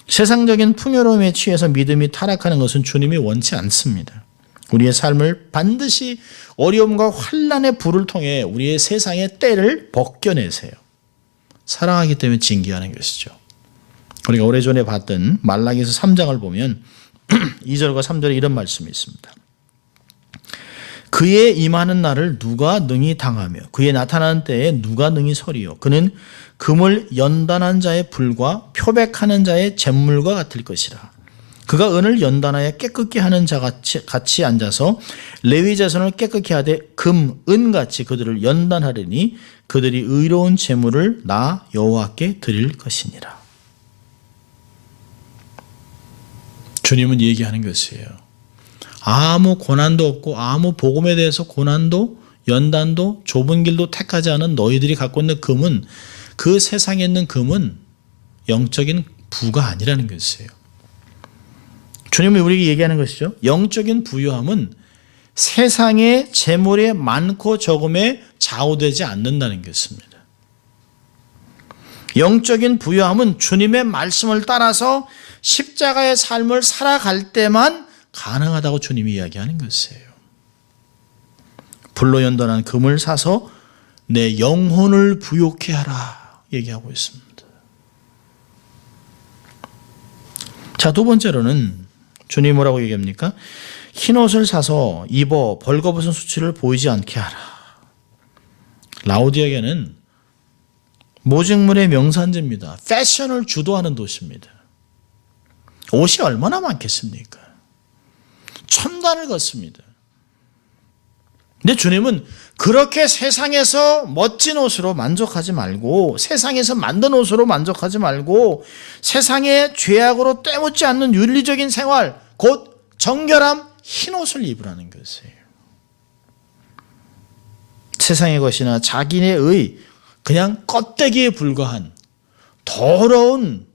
세상적인 풍요로움에 취해서 믿음이 타락하는 것은 주님이 원치 않습니다. 우리의 삶을 반드시 어려움과 환난의 불을 통해 우리의 세상의 때를 벗겨내세요. 사랑하기 때문에 징계하는 것이죠. 우리가 오래전에 봤던 말라기서 3장을 보면 2절과 3절에 이런 말씀이 있습니다. 그의 임하는 날을 누가 능히 당하며 그의 나타나는 때에 누가 능히 서리요. 그는 금을 연단한 자의 불과 표백하는 자의 잿물과 같을 것이라. 그가 은을 연단하여 깨끗게 하는 자 같이 앉아서 레위 자손을 깨끗게 하되 금, 은같이 그들을 연단하리니 그들이 의로운 제물을 나 여호와께 드릴 것이니라. 주님은 얘기하는 것이에요. 아무 고난도 없고 아무 복음에 대해서 고난도 연단도 좁은 길도 택하지 않은 너희들이 갖고 있는 금은 그 세상에 있는 금은 영적인 부가 아니라는 것이에요. 주님이 우리에게 얘기하는 것이죠. 영적인 부유함은 세상의 재물의 많고 적음에 좌우되지 않는다는 것입니다. 영적인 부유함은 주님의 말씀을 따라서 십자가의 삶을 살아갈 때만 가능하다고 주님이 이야기하는 것이에요. 불로 연단한 금을 사서 내 영혼을 부욕해 하라 얘기하고 있습니다. 자, 두 번째로는 주님 뭐라고 얘기합니까? 흰옷을 사서 입어 벌거벗은 수치를 보이지 않게 하라. 라오디게는 모직물의 명산지입니다. 패션을 주도하는 도시입니다. 옷이 얼마나 많겠습니까? 천단을 걷습니다. 근데 주님은 그렇게 세상에서 멋진 옷으로 만족하지 말고, 세상에서 만든 옷으로 만족하지 말고, 세상의 죄악으로 때묻지 않는 윤리적인 생활, 곧 정결함, 흰 옷을 입으라는 것이에요. 세상의 것이나 자기네의 그냥 껍데기에 불과한 더러운,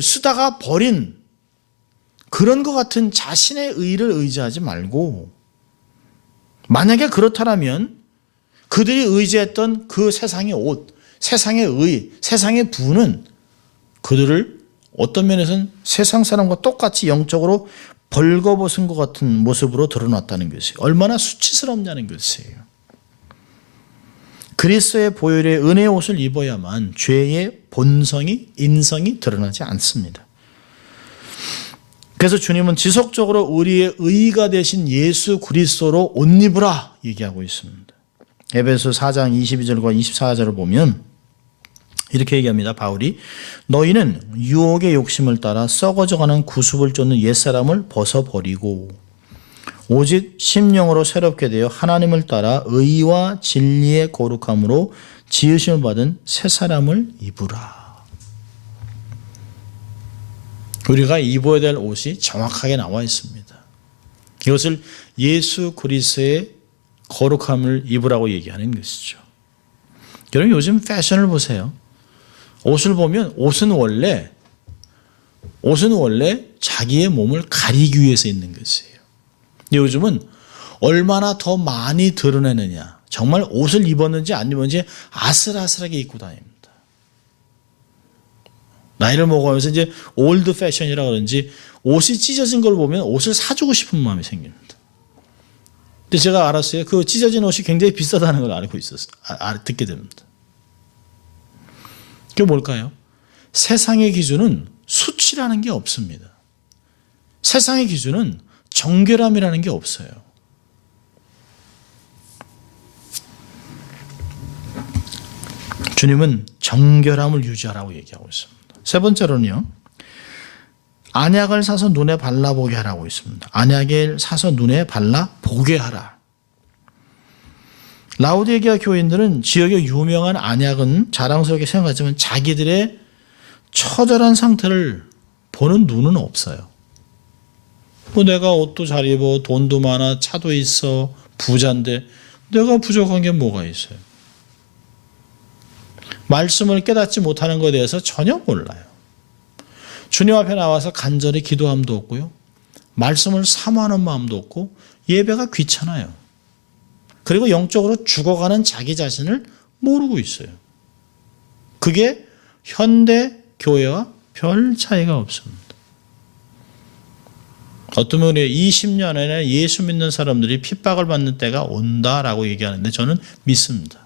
쓰다가 버린 그런 것 같은 자신의 의를 의지하지 말고, 만약에 그렇다면 그들이 의지했던 그 세상의 옷, 세상의 의, 세상의 부는 그들을 어떤 면에서는 세상 사람과 똑같이 영적으로 벌거벗은 것 같은 모습으로 드러났다는 것이 얼마나 수치스럽냐는 것이에요. 그리스도의 보혈의 은혜의 옷을 입어야만 죄의 본성이, 인성이 드러나지 않습니다. 그래서 주님은 지속적으로 우리의 의가 되신 예수 그리스도로 옷 입으라 얘기하고 있습니다. 에베소 4장 22절과 24절을 보면 이렇게 얘기합니다. 바울이 너희는 유혹의 욕심을 따라 썩어져가는 구습을 쫓는 옛사람을 벗어버리고 오직 심령으로 새롭게 되어 하나님을 따라 의와 진리의 거룩함으로 지으심을 받은 새 사람을 입으라. 우리가 입어야 될 옷이 정확하게 나와 있습니다. 이것을 예수 그리스도의 거룩함을 입으라고 얘기하는 것이죠. 여러분 요즘 패션을 보세요. 옷을 보면 옷은 원래 자기의 몸을 가리기 위해서 있는 것이에요. 요즘은 얼마나 더 많이 드러내느냐, 정말 옷을 입었는지 안 입었는지 아슬아슬하게 입고 다닙니다. 나이를 먹으면서 이제 올드 패션이라 그런지 옷이 찢어진 걸 보면 옷을 사주고 싶은 마음이 생깁니다. 근데 제가 알았어요. 그 찢어진 옷이 굉장히 비싸다는 걸 알고 있었어요. 듣게 됩니다. 그게 뭘까요? 세상의 기준은 수치라는 게 없습니다. 세상의 기준은 정결함이라는 게 없어요. 주님은 정결함을 유지하라고 얘기하고 있습니다. 세 번째로는요, 안약을 사서 눈에 발라보게 하라고 있습니다. 안약을 사서 눈에 발라보게 하라. 라오디게아 교인들은 지역의 유명한 안약은 자랑스럽게 생각하지만 자기들의 처절한 상태를 보는 눈은 없어요. 뭐 내가 옷도 잘 입어, 돈도 많아, 차도 있어, 부자인데 내가 부족한 게 뭐가 있어요? 말씀을 깨닫지 못하는 것에 대해서 전혀 몰라요. 주님 앞에 나와서 간절히 기도함도 없고요. 말씀을 사모하는 마음도 없고 예배가 귀찮아요. 그리고 영적으로 죽어가는 자기 자신을 모르고 있어요. 그게 현대 교회와 별 차이가 없습니다. 어떤 분이 20년 안에 예수 믿는 사람들이 핍박을 받는 때가 온다라고 얘기하는데 저는 믿습니다.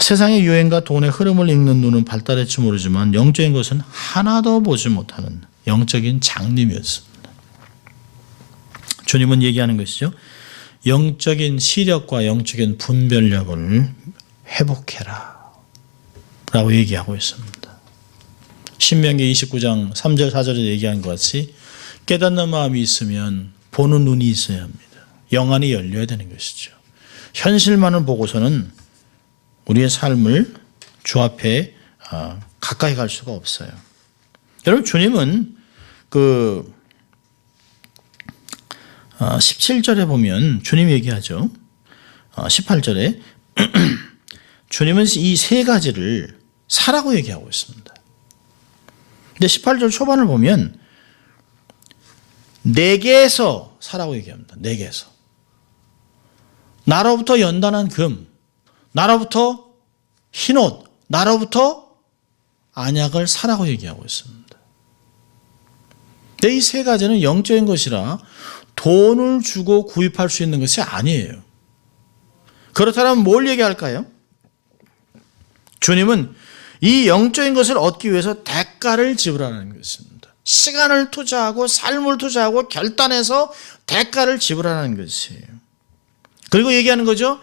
세상의 유행과 돈의 흐름을 읽는 눈은 발달했지 모르지만 영적인 것은 하나도 보지 못하는 영적인 장님이었습니다. 주님은 얘기하는 것이죠. 영적인 시력과 영적인 분별력을 회복해라 라고 얘기하고 있습니다. 신명기 29장 3절 4절에 얘기한 것 같이 깨닫는 마음이 있으면 보는 눈이 있어야 합니다. 영안이 열려야 되는 것이죠. 현실만을 보고서는 우리의 삶을 주 앞에 가까이 갈 수가 없어요. 여러분 주님은 17절에 보면 주님 얘기하죠. 18절에 주님은 이 세 가지를 사라고 얘기하고 있습니다. 근데 18절 초반을 보면 내게서 사라고 얘기합니다. 내게서. 나로부터 연단한 금, 나로부터 흰옷, 나로부터 안약을 사라고 얘기하고 있습니다. 근데 이 세 가지는 영적인 것이라 돈을 주고 구입할 수 있는 것이 아니에요. 그렇다면 뭘 얘기할까요? 주님은 이 영적인 것을 얻기 위해서 대가를 지불하는 것입니다. 시간을 투자하고 삶을 투자하고 결단해서 대가를 지불하는 것이에요. 그리고 얘기하는 거죠.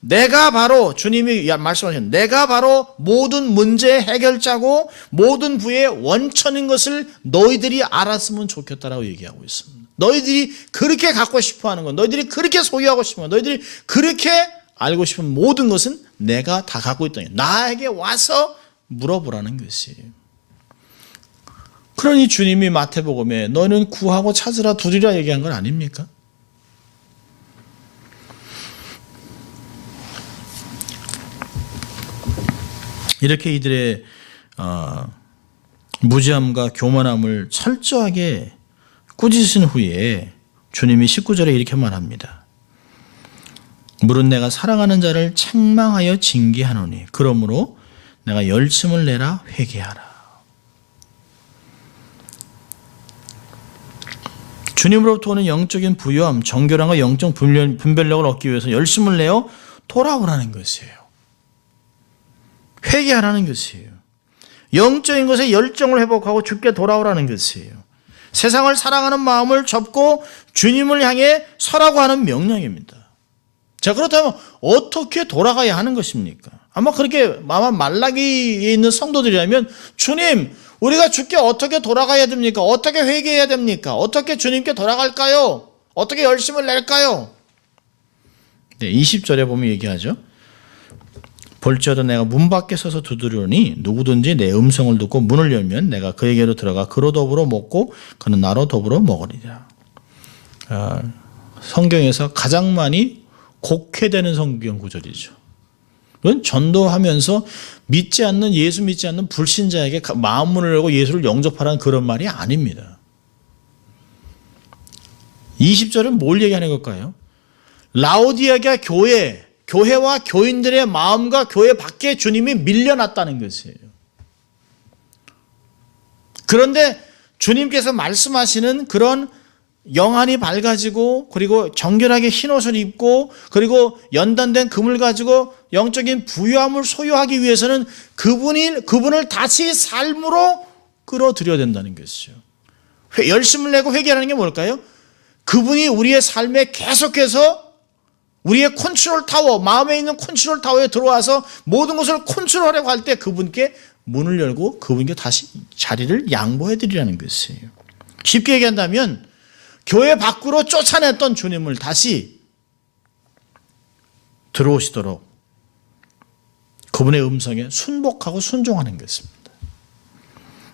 내가 바로 주님이 말씀하신 내가 바로 모든 문제의 해결자고 모든 부의 원천인 것을 너희들이 알았으면 좋겠다라고 얘기하고 있습니다. 너희들이 그렇게 갖고 싶어하는 것, 너희들이 그렇게 소유하고 싶은 것, 너희들이 그렇게 알고 싶은 모든 것은 내가 다 갖고 있다니 나에게 와서 물어보라는 것이에요. 그러니 주님이 마태복음에 너희는 구하고 찾으라 두드리라 얘기한 건 아닙니까? 이렇게 이들의 무지함과 교만함을 철저하게 꾸짖으신 후에 주님이 19절에 이렇게 말합니다. 물은 내가 사랑하는 자를 책망하여 징계하노니 그러므로 내가 열심을 내라 회개하라. 주님으로부터 오는 영적인 부요함, 정결함과 영적 분별력을 얻기 위해서 열심을 내어 돌아오라는 것이에요. 회개하라는 것이에요. 영적인 것에 열정을 회복하고 주께 돌아오라는 것이에요. 세상을 사랑하는 마음을 접고 주님을 향해 서라고 하는 명령입니다. 자, 그렇다면 어떻게 돌아가야 하는 것입니까? 아마 그렇게 아마 말라기에 있는 성도들이라면 주님, 우리가 주께 어떻게 돌아가야 됩니까? 어떻게 회개해야 됩니까? 어떻게 주님께 돌아갈까요? 어떻게 열심을 낼까요? 네, 20절에 보면 얘기하죠. 볼지어다 내가 문 밖에 서서 두드리오니 누구든지 내 음성을 듣고 문을 열면 내가 그에게로 들어가 그로 더불어 먹고 그는 나로 더불어 먹으리라. 성경에서 가장 많이 곡해되는 성경 구절이죠. 그건 전도하면서 믿지 않는 예수 믿지 않는 불신자에게 마음문을 열고 예수를 영접하라는 그런 말이 아닙니다. 20절은 뭘 얘기하는 걸까요? 라오디게아 교회와 교인들의 마음과 교회 밖에 주님이 밀려났다는 것이에요. 그런데 주님께서 말씀하시는 그런 영안이 밝아지고 그리고 정결하게 흰옷을 입고 그리고 연단된 금을 가지고 영적인 부유함을 소유하기 위해서는 그분을 다시 삶으로 끌어들여야 된다는 것이죠. 열심을 내고 회개하는 게 뭘까요? 그분이 우리의 삶에 계속해서 우리의 컨트롤 타워, 마음에 있는 컨트롤 타워에 들어와서 모든 것을 컨트롤하려고 할 때 그분께 문을 열고 그분께 다시 자리를 양보해 드리라는 것이에요. 쉽게 얘기한다면 교회 밖으로 쫓아냈던 주님을 다시 들어오시도록 그분의 음성에 순복하고 순종하는 것입니다.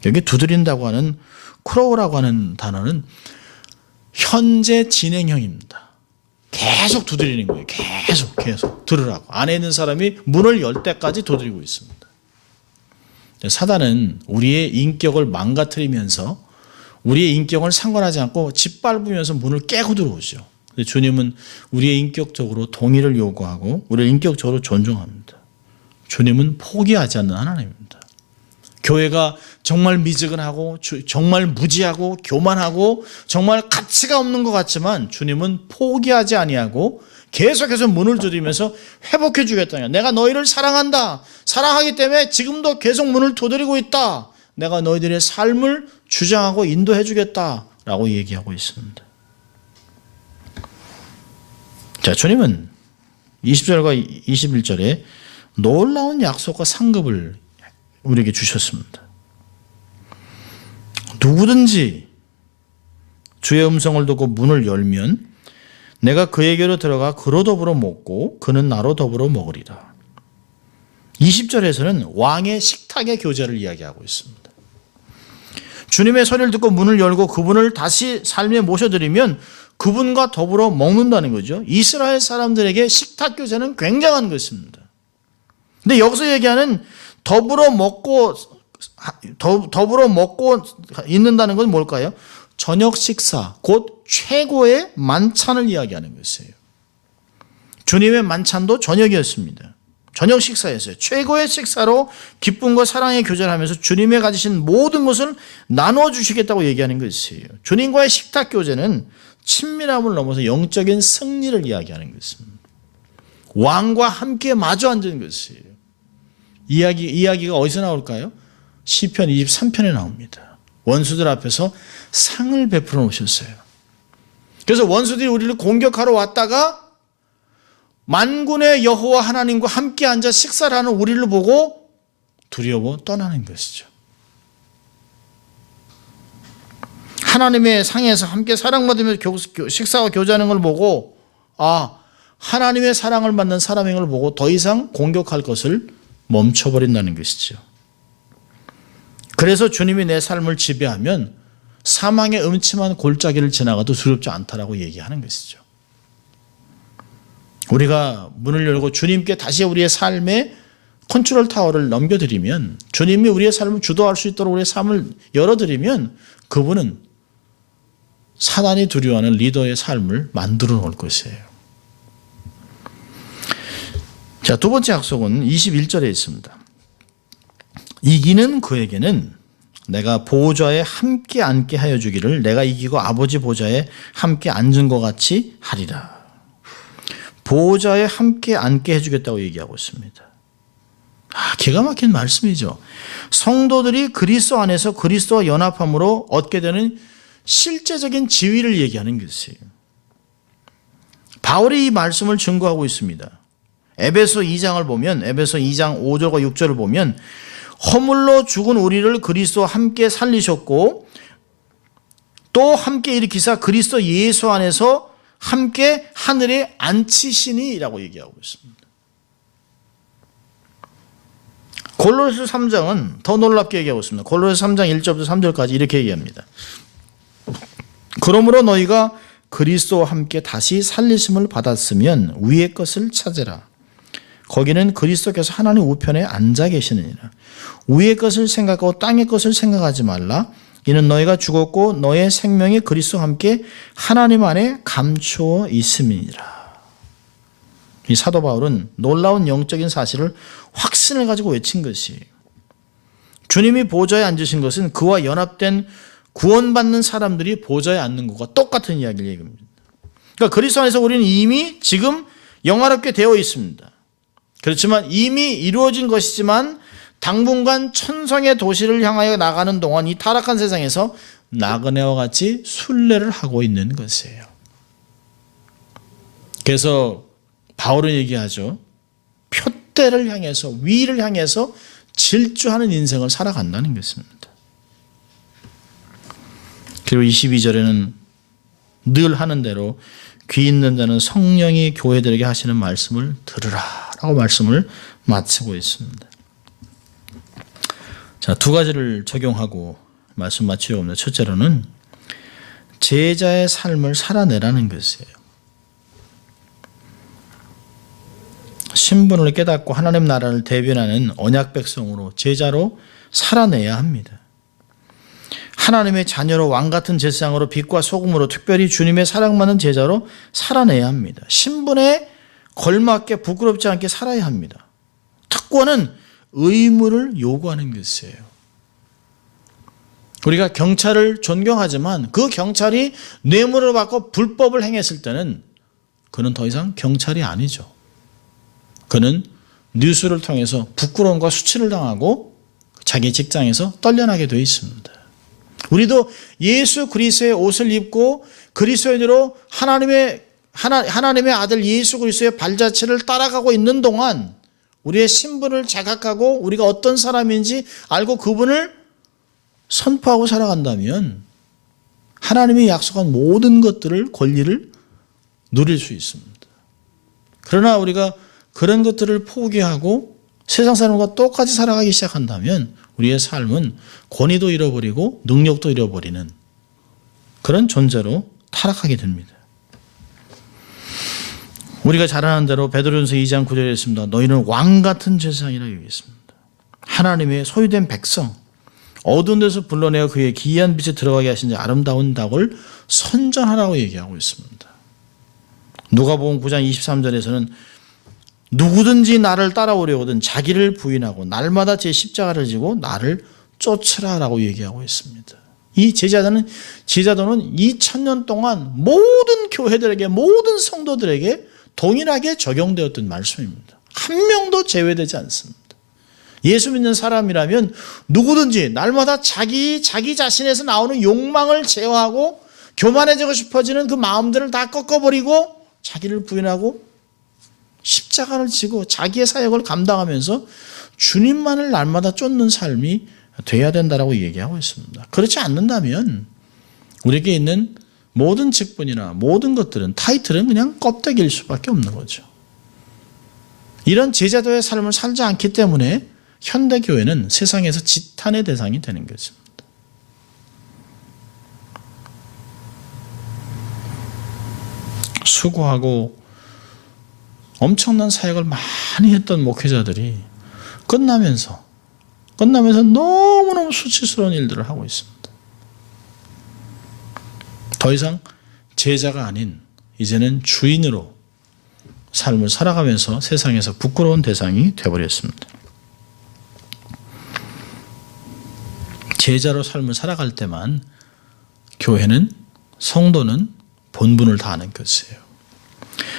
여기 두드린다고 하는 크로우라고 하는 단어는 현재 진행형입니다. 계속 두드리는 거예요. 계속 들으라고. 안에 있는 사람이 문을 열 때까지 두드리고 있습니다. 사단은 우리의 인격을 망가뜨리면서 우리의 인격을 상관하지 않고 짓밟으면서 문을 깨고 들어오죠. 근데 주님은 우리의 인격적으로 동의를 요구하고 우리를 인격적으로 존중합니다. 주님은 포기하지 않는 하나님입니다. 교회가 정말 미지근하고 정말 무지하고 교만하고 정말 가치가 없는 것 같지만 주님은 포기하지 아니하고 계속해서 문을 두드리면서 회복해 주겠다. 내가 너희를 사랑한다. 사랑하기 때문에 지금도 계속 문을 두드리고 있다. 내가 너희들의 삶을 주장하고 인도해 주겠다라고 얘기하고 있습니다. 자, 주님은 20절과 21절에 놀라운 약속과 상급을 우리에게 주셨습니다. 누구든지 주의 음성을 듣고 문을 열면 내가 그에게로 들어가 그로 더불어 먹고 그는 나로 더불어 먹으리라. 20절에서는 왕의 식탁의 교제를 이야기하고 있습니다. 주님의 소리를 듣고 문을 열고 그분을 다시 삶에 모셔드리면 그분과 더불어 먹는다는 거죠. 이스라엘 사람들에게 식탁 교제는 굉장한 것입니다. 근데 여기서 얘기하는 더불어 먹고 있는다는 건 뭘까요? 저녁 식사, 곧 최고의 만찬을 이야기하는 것이에요. 주님의 만찬도 저녁이었습니다. 저녁 식사였어요. 최고의 식사로 기쁨과 사랑의 교제를 하면서 주님의 가지신 모든 것을 나눠주시겠다고 얘기하는 것이에요. 주님과의 식탁 교제는 친밀함을 넘어서 영적인 승리를 이야기하는 것입니다. 왕과 함께 마주 앉은 것이에요. 이야기가 어디서 나올까요? 시편 23편에 나옵니다. 원수들 앞에서 상을 베풀어 놓으셨어요. 그래서 원수들이 우리를 공격하러 왔다가 만군의 여호와 하나님과 함께 앉아 식사를 하는 우리를 보고 두려워 떠나는 것이죠. 하나님의 상에서 함께 사랑받으며 식사와 교제하는 걸 보고 하나님의 사랑을 받는 사람인 걸 보고 더 이상 공격할 것을 멈춰버린다는 것이죠. 그래서 주님이 내 삶을 지배하면 사망의 음침한 골짜기를 지나가도 두렵지 않다라고 얘기하는 것이죠. 우리가 문을 열고 주님께 다시 우리의 삶의 컨트롤 타워를 넘겨드리면, 주님이 우리의 삶을 주도할 수 있도록 우리의 삶을 열어드리면, 그분은 사단이 두려워하는 리더의 삶을 만들어 놓을 것이에요. 자, 두 번째 약속은 21절에 있습니다. 이기는 그에게는 내가 보좌에 함께 앉게 하여 주기를 내가 이기고 아버지 보좌에 함께 앉은 것 같이 하리라. 보좌에 함께 앉게 해주겠다고 얘기하고 있습니다. 기가 막힌 말씀이죠. 성도들이 그리스도 안에서 그리스도와 연합함으로 얻게 되는 실제적인 지위를 얘기하는 것이에요. 바울이 이 말씀을 증거하고 있습니다. 에베소 2장을 보면, 에베소 2장 5절과 6절을 보면, 허물로 죽은 우리를 그리스도와 함께 살리셨고 또 함께 일으키사 그리스도 예수 안에서 함께 하늘에 앉히시니라고 얘기하고 있습니다. 골로새 3장은 더 놀랍게 얘기하고 있습니다. 골로새 3장 1절부터 3절까지 이렇게 얘기합니다. 그러므로 너희가 그리스도와 함께 다시 살리심을 받았으면 위의 것을 찾으라. 거기는 그리스도께서 하나님 우편에 앉아 계시느니라. 위의 것을 생각하고 땅의 것을 생각하지 말라. 이는 너희가 죽었고 너의 생명이 그리스도와 함께 하나님 안에 감추어 있음이니라. 이 사도 바울은 놀라운 영적인 사실을 확신을 가지고 외친 것이, 주님이 보좌에 앉으신 것은 그와 연합된 구원받는 사람들이 보좌에 앉는 것과 똑같은 이야기를 얘기합니다. 그러니까 그리스도 안에서 우리는 이미 지금 영화롭게 되어 있습니다. 그렇지만 이미 이루어진 것이지만 당분간 천성의 도시를 향하여 나가는 동안 이 타락한 세상에서 나그네와 같이 순례를 하고 있는 것이에요. 그래서 바울은 얘기하죠. 표대를 향해서, 위를 향해서 질주하는 인생을 살아간다는 것입니다. 그리고 22절에는 늘 하는 대로 귀 있는 자는 성령이 교회들에게 하시는 말씀을 들으라 라고 말씀을 마치고 있습니다. 자, 두 가지를 적용하고 말씀 마치려 합니다. 첫째로는 제자의 삶을 살아내라는 것이에요. 신분을 깨닫고 하나님 나라를 대변하는 언약 백성으로, 제자로 살아내야 합니다. 하나님의 자녀로 왕같은 제사장으로 빛과 소금으로 특별히 주님의 사랑받는 제자로 살아내야 합니다. 신분에 걸맞게 부끄럽지 않게 살아야 합니다. 특권은 의무를 요구하는 것이에요. 우리가 경찰을 존경하지만 그 경찰이 뇌물을 받고 불법을 행했을 때는 그는 더 이상 경찰이 아니죠. 그는 뉴스를 통해서 부끄러움과 수치를 당하고 자기 직장에서 떨려나게 되어 있습니다. 우리도 예수 그리스도의 옷을 입고 그리스도인으로 하나님의 아들 예수 그리스도의 발자취를 따라가고 있는 동안 우리의 신분을 자각하고 우리가 어떤 사람인지 알고 그분을 선포하고 살아간다면 하나님이 약속한 모든 것들을, 권리를 누릴 수 있습니다. 그러나 우리가 그런 것들을 포기하고 세상 사람과 똑같이 살아가기 시작한다면 우리의 삶은 권위도 잃어버리고 능력도 잃어버리는 그런 존재로 타락하게 됩니다. 우리가 잘 아는 대로 베드로전서 2장 9절에 있습니다. 너희는 왕같은 제사장이라고 얘기했습니다. 하나님의 소유된 백성, 어두운 데서 불러내어 그의 기이한 빛에 들어가게 하신 자 아름다운 닭을 선전하라고 얘기하고 있습니다. 누가복음 9장 23절에서는 누구든지 나를 따라오려거든 자기를 부인하고 날마다 제 십자가를 지고 나를 쫓으라라고 얘기하고 있습니다. 이 제자도는 2000년 동안 모든 교회들에게, 모든 성도들에게 동일하게 적용되었던 말씀입니다. 한 명도 제외되지 않습니다. 예수 믿는 사람이라면 누구든지 날마다 자기 자신에서 나오는 욕망을 제어하고 교만해지고 싶어지는 그 마음들을 다 꺾어버리고 자기를 부인하고 십자가를 지고 자기의 사역을 감당하면서 주님만을 날마다 쫓는 삶이 돼야 된다라고 얘기하고 있습니다. 그렇지 않는다면 우리에게 있는 모든 직분이나 모든 것들은, 타이틀은 그냥 껍데기일 수밖에 없는 거죠. 이런 제자도의 삶을 살지 않기 때문에 현대교회는 세상에서 지탄의 대상이 되는 것입니다. 수고하고 엄청난 사역을 많이 했던 목회자들이 끝나면서 너무너무 수치스러운 일들을 하고 있습니다. 더 이상 제자가 아닌 이제는 주인으로 삶을 살아가면서 세상에서 부끄러운 대상이 되어버렸습니다. 제자로 삶을 살아갈 때만 교회는, 성도는 본분을 다하는 것이에요.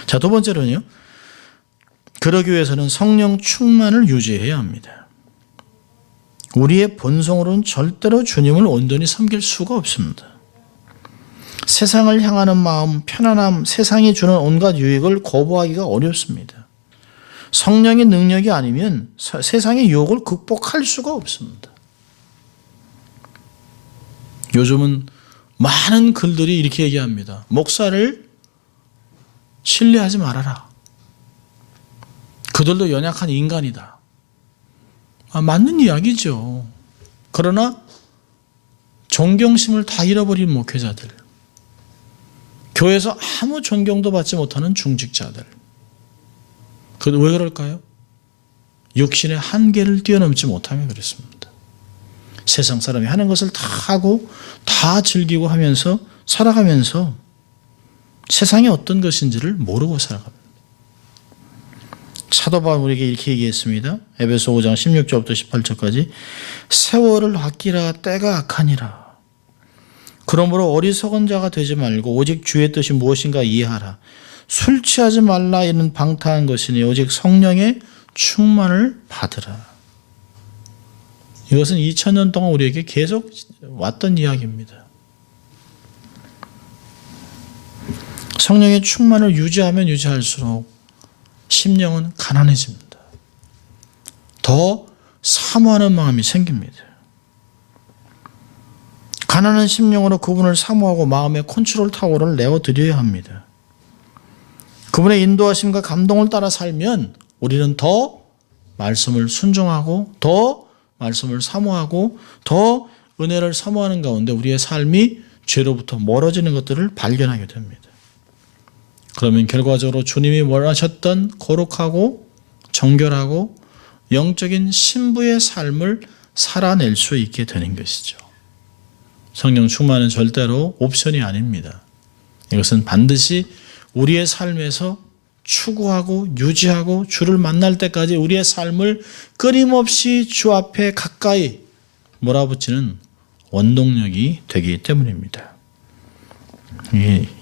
자, 두 번째로는요, 그러기 위해서는 성령 충만을 유지해야 합니다. 우리의 본성으로는 절대로 주님을 온전히 섬길 수가 없습니다. 세상을 향하는 마음, 편안함, 세상이 주는 온갖 유익을 거부하기가 어렵습니다. 성령의 능력이 아니면 세상의 유혹을 극복할 수가 없습니다. 요즘은 많은 글들이 이렇게 얘기합니다. 목사를 신뢰하지 말아라. 그들도 연약한 인간이다. 맞는 이야기죠. 그러나 존경심을 다 잃어버린 목회자들, 교회에서 아무 존경도 받지 못하는 중직자들, 왜 그럴까요? 육신의 한계를 뛰어넘지 못하며 그렇습니다. 세상 사람이 하는 것을 다 하고 다 즐기고 하면서 살아가면서 세상이 어떤 것인지를 모르고 살아갑니다. 사도 바울에게 이렇게 얘기했습니다. 에베소 5장 16절부터 18절까지 세월을 아끼라, 때가 악하니라. 그러므로 어리석은 자가 되지 말고 오직 주의 뜻이 무엇인가 이해하라. 술 취하지 말라. 이는 방탕한 것이니 오직 성령의 충만을 받으라. 이것은 2000년 동안 우리에게 계속 왔던 이야기입니다. 성령의 충만을 유지하면 유지할수록 심령은 가난해집니다. 더 사모하는 마음이 생깁니다. 가난한 심령으로 그분을 사모하고 마음의 컨트롤 타워를 내어드려야 합니다. 그분의 인도하심과 감동을 따라 살면 우리는 더 말씀을 순종하고 더 말씀을 사모하고 더 은혜를 사모하는 가운데 우리의 삶이 죄로부터 멀어지는 것들을 발견하게 됩니다. 그러면 결과적으로 주님이 원하셨던 거룩하고 정결하고 영적인 신부의 삶을 살아낼 수 있게 되는 것이죠. 성령 충만은 절대로 옵션이 아닙니다. 이것은 반드시 우리의 삶에서 추구하고 유지하고 주를 만날 때까지 우리의 삶을 끊임없이 주 앞에 가까이 몰아붙이는 원동력이 되기 때문입니다.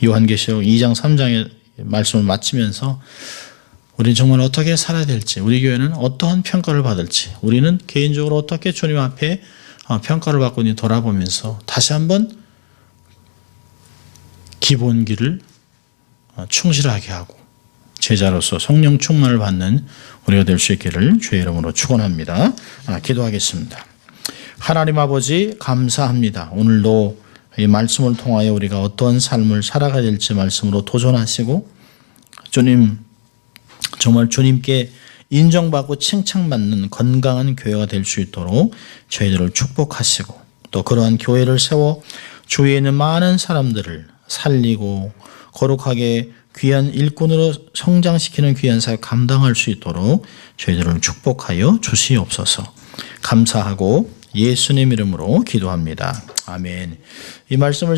요한계시록 2장 3장의 말씀을 마치면서 우리는 정말 어떻게 살아야 될지, 우리 교회는 어떠한 평가를 받을지, 우리는 개인적으로 어떻게 주님 앞에 평가를 받고 돌아보면서 다시 한번 기본기를 충실하게 하고 제자로서 성령 충만을 받는 우리가 될 수 있기를 주의 이름으로 축원합니다. 기도하겠습니다. 하나님 아버지 감사합니다. 오늘도 이 말씀을 통하여 우리가 어떤 삶을 살아가야 될지 말씀으로 도전하시고 주님, 정말 주님께 인정받고 칭찬받는 건강한 교회가 될 수 있도록 저희들을 축복하시고 또 그러한 교회를 세워 주위에 있는 많은 사람들을 살리고 거룩하게 귀한 일꾼으로 성장시키는 귀한 사역 감당할 수 있도록 저희들을 축복하여 주시옵소서. 감사하고 예수님 이름으로 기도합니다. 아멘. 이 말씀을